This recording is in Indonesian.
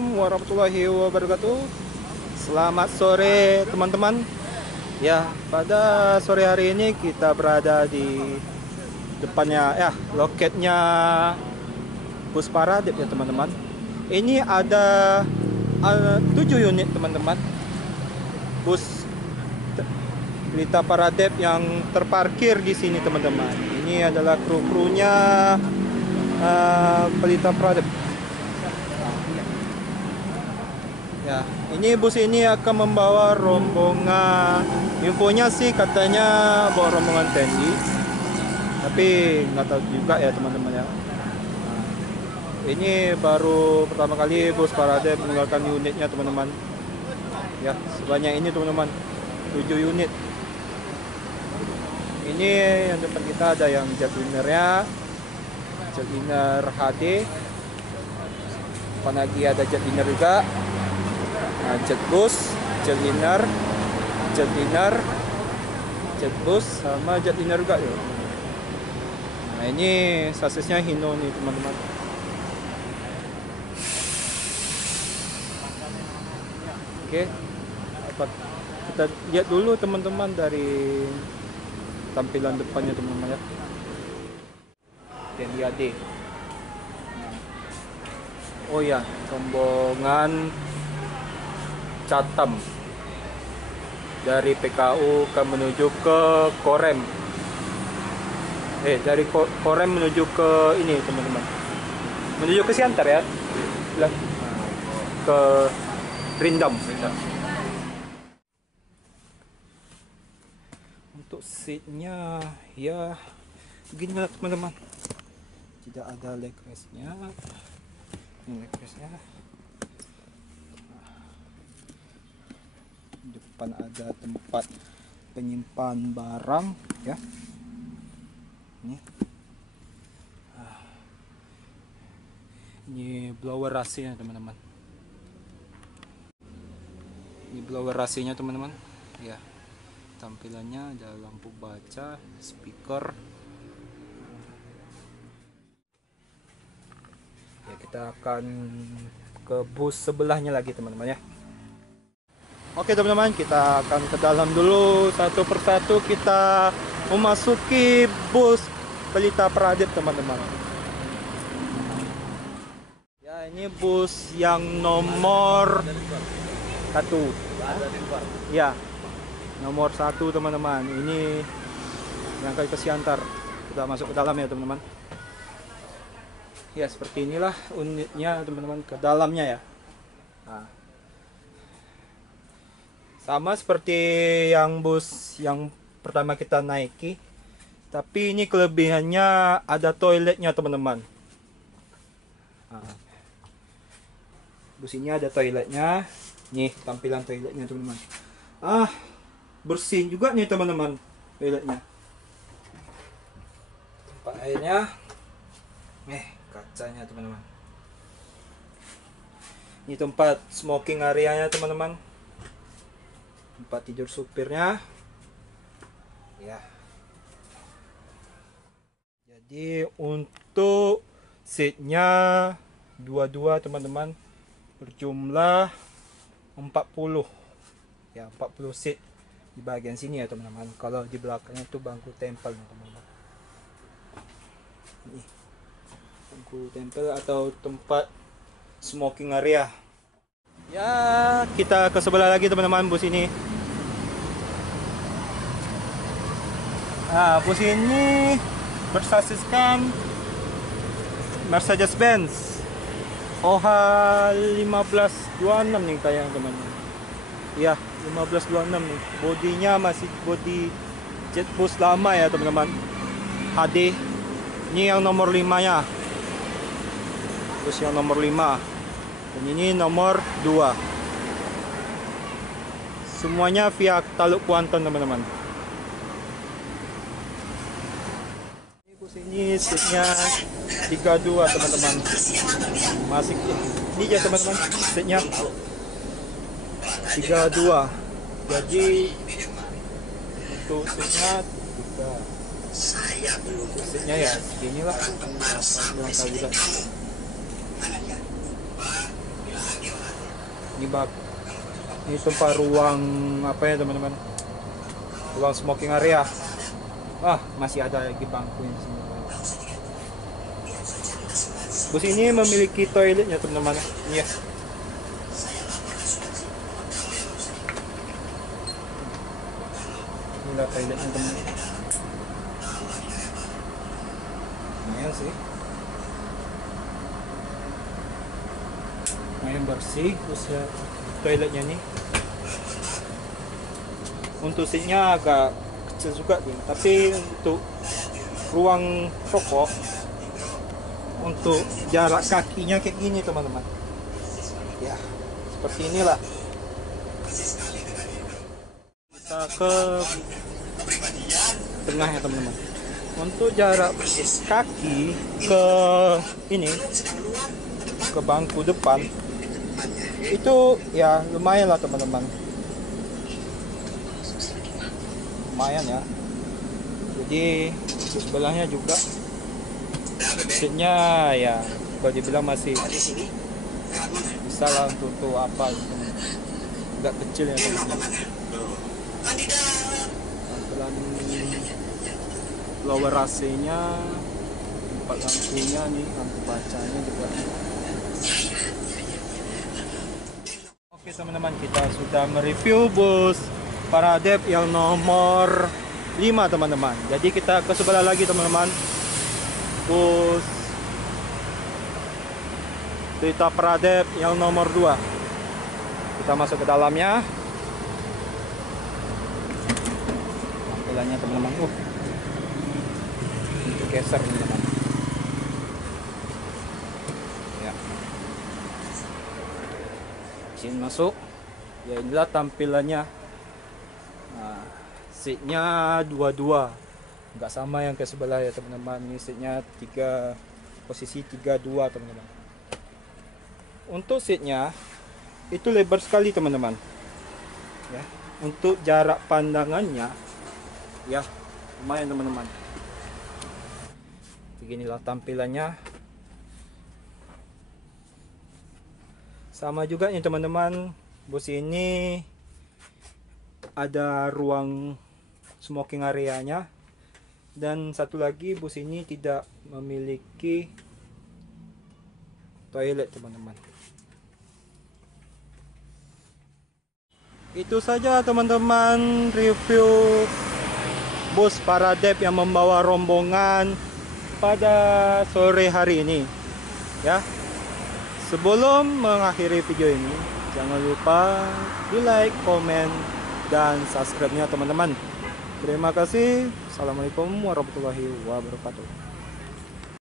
Assalamualaikum warahmatullahi wabarakatuh. Selamat sore teman-teman. Ya, pada sore hari ini kita berada di depannya loketnya bus Paradip ya teman-teman. Ini ada 7 unit teman-teman. Bus Pelita Paradip yang terparkir di sini teman-teman. Ini adalah kru-krunya Pelita Paradip. Ya, ini bus ini akan membawa rombongan. Infonya sih katanya bawa rombongan TNI, tapi nggak tahu juga ya teman-teman ya. Nah, ini baru pertama kali bus Paradip mengeluarkan unitnya teman-teman. Ya, sebanyak ini teman-teman, 7 unit. Ini yang depan kita ada yang Jetliner-nya, Jetliner HD. Depan lagi ada Jetliner juga. Jetbus, Jetliner, Jetbus sama Jetliner juga ya. Nah, ini sasisnya Hino nih teman-teman. Oke, kita lihat dulu teman-teman dari tampilan depannya teman-teman ya. Dan AD. Oh ya, rombongan Catam dari PKU ke menuju ke Korem. Dari Korem menuju ke ini teman-teman, menuju ke Siantar ya, ke Rindam. Untuk seatnya ya beginilah teman-teman, tidak ada leg restnya. Ini leg restnya. Depan ada tempat penyimpan barang ya. Ini blower AC-nya teman-teman. Ini blower AC-nya teman-teman. Ya. Tampilannya ada lampu baca, speaker. Ya, kita akan ke bus sebelahnya lagi teman-teman ya. Oke teman-teman, kita akan ke dalam dulu satu persatu. Kita memasuki bus Pelita Paradip teman-teman. Ya, ini bus yang nomor 1. Ya, nomor 1 teman-teman. Ini yang ke Siantar. Kita masuk ke dalam ya teman-teman. Ya, seperti inilah unitnya teman-teman, ke dalamnya ya. Nah, sama seperti yang bus yang pertama kita naiki, tapi ini kelebihannya ada toiletnya teman-teman. Nah, bus ini ada toiletnya. Nih tampilan toiletnya teman-teman. Bersih juga nih teman-teman toiletnya. Tempat airnya, kacanya teman-teman. Ini tempat smoking areanya teman-teman. Tempat tidur supirnya ya. Jadi untuk seatnya dua-dua teman-teman, berjumlah 40 ya, 40 seat di bagian sini ya teman-teman. Kalau di belakangnya itu bangku tempel teman-teman. Ini bangku tempel atau tempat smoking area ya. Kita ke sebelah lagi teman-teman bus ini. Bus ini bersasiskan Mercedes-Benz OH 1526 nih tayang teman-teman. Ya, 1526 nih. Bodinya masih body Jetbus lama ya teman-teman, HD. Ini yang nomor 5 ya. Bus yang nomor 5. Dan ini nomor 2. Semuanya via Taluk Kuantan teman-teman. Ini seatnya 32 teman-teman. Masih ini ya teman-teman, seatnya 32. Jadi untuk seatnya juga seatnya ya segini lah. Ini bak, ini tempat ruang apa ya teman-teman? Ruang smoking area. Masih ada lagi bangku di sini. Bus ini memiliki toiletnya teman-teman. Iya. Inilah toiletnya teman-teman. Lumayan sih. Lumayan bersih terus ya, toiletnya nih. Untuk seatnya agak kecil juga nih, tapi untuk ruang rokok, untuk jarak kakinya kayak gini teman-teman. Ya, seperti inilah. Kita ke tengah ya teman-teman. Untuk jarak kaki ke ini, ke bangku depan, itu ya lumayan lah teman-teman. Lumayan ya. Jadi di sebelahnya juga seatnya ya kalau dibilang masih bisa lah untuk apa gitu. Agak kecil ya teman-teman. Tampilan lower AC-nya, tempat lampunya nih, lampu bacanya juga. Oke teman-teman, kita sudah mereview bus Paradep yang nomor 5 teman-teman. Jadi kita ke sebelah lagi teman-teman, bus Toyota Paradep yang nomor 2. Kita masuk ke dalamnya. Tampilannya teman-teman, untuk geser teman-teman ya. Izin masuk ya. Inilah tampilannya. Nah, seatnya dua-dua, nggak sama yang ke sebelah ya teman-teman. Ini seatnya posisi 32 teman-teman. Untuk seatnya itu lebar sekali teman-teman ya. Untuk jarak pandangannya ya lumayan teman-teman. Beginilah tampilannya. Sama juga nih teman-teman, bus ini ada ruang smoking areanya. Dan satu lagi, bus ini tidak memiliki toilet teman-teman. Itu saja teman-teman review bus Paradep yang membawa rombongan pada sore hari ini ya. Sebelum mengakhiri video ini, jangan lupa di like, komen, dan subscribe-nya teman-teman. Terima kasih. Assalamualaikum warahmatullahi wabarakatuh.